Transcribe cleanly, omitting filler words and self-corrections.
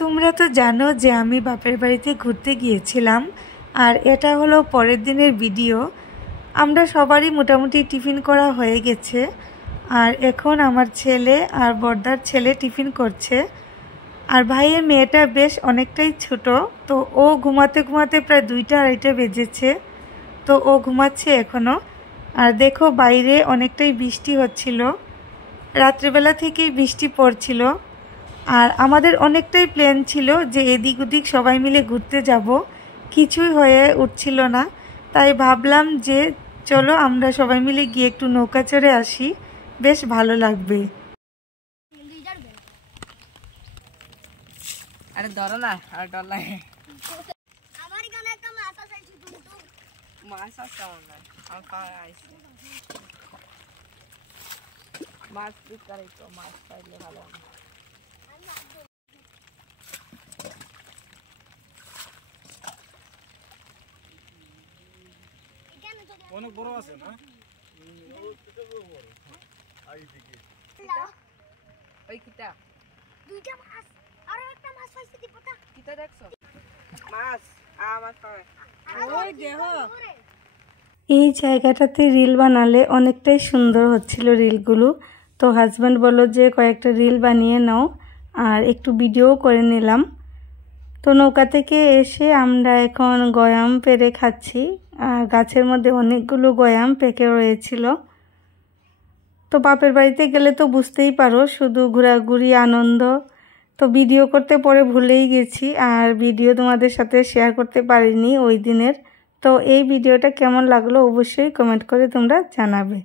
তোমরা তো জানো যে আমি বাপের বাড়িতে ঘুরতে গিয়েছিলাম, আর এটা হলো পরের দিনের ভিডিও। আমরা সবারই মোটামুটি টিফিন করা হয়ে গেছে, আর এখন আমার ছেলে আর বড়দার ছেলে টিফিন করছে। আর ভাইয়ের মেয়েটা বেশ অনেকটাই ছোট, তো ও ঘুমাতে ঘুমাতে প্রায় 2টা-2:30 বেজেছে, তো ও ঘুমাচ্ছে এখনও। আর দেখো বাইরে অনেকটাই বৃষ্টি হচ্ছিল, রাত্রেবেলা থেকেই বৃষ্টি পড়ছিল। আর আমাদের অনেকটাই প্ল্যান ছিল যে এদিক ওদিক সবাই মিলে ঘুরতে যাব, কিছুই হয়ে উঠছিল না। তাই ভাবলাম যে চলো আমরা সবাই মিলে গিয়ে একটু নৌকা চড়ে আসি, বেশ ভালো লাগবে। আরে ধরো না, আর ডর লাগে। আমার এখানে একটা মাছ আছে, মাছ আছে আমার, আমার পাড়ে আইছে মাছ বিক্রি তো, মাছ পাইলে ভালো হবে। অনেক বড় আছে না? ওই কিটা দুইটা মাছ আর একটা মাছ পাইছি দীপটা। কিটা দেখছো? মাছ আমার পাড়ে। ওই দেখো, এই জায়গাটাতে রিল বানালে অনেকটাই সুন্দর হচ্ছিল রিলগুলো। তো হাজব্যান্ড বলল যে কয়েকটা রিল বানিয়ে নাও, আর একটু ভিডিও করে নিলাম। তো নৌকা থেকে এসে আমরা এখন গয়াম পেড়ে খাচ্ছি, আর গাছের মধ্যে অনেকগুলো গয়াম পেকে রয়েছিল। তো বাপের বাড়িতে গেলে তো বুঝতেই পারো, শুধু ঘোরাঘুরি আনন্দ। তো ভিডিও করতে পরে ভুলেই গেছি, আর ভিডিও তোমাদের সাথে শেয়ার করতে পারিনি ওই দিনের। তো এই ভিডিওটা কেমন লাগলো অবশ্যই কমেন্ট করে তোমরা জানাবে।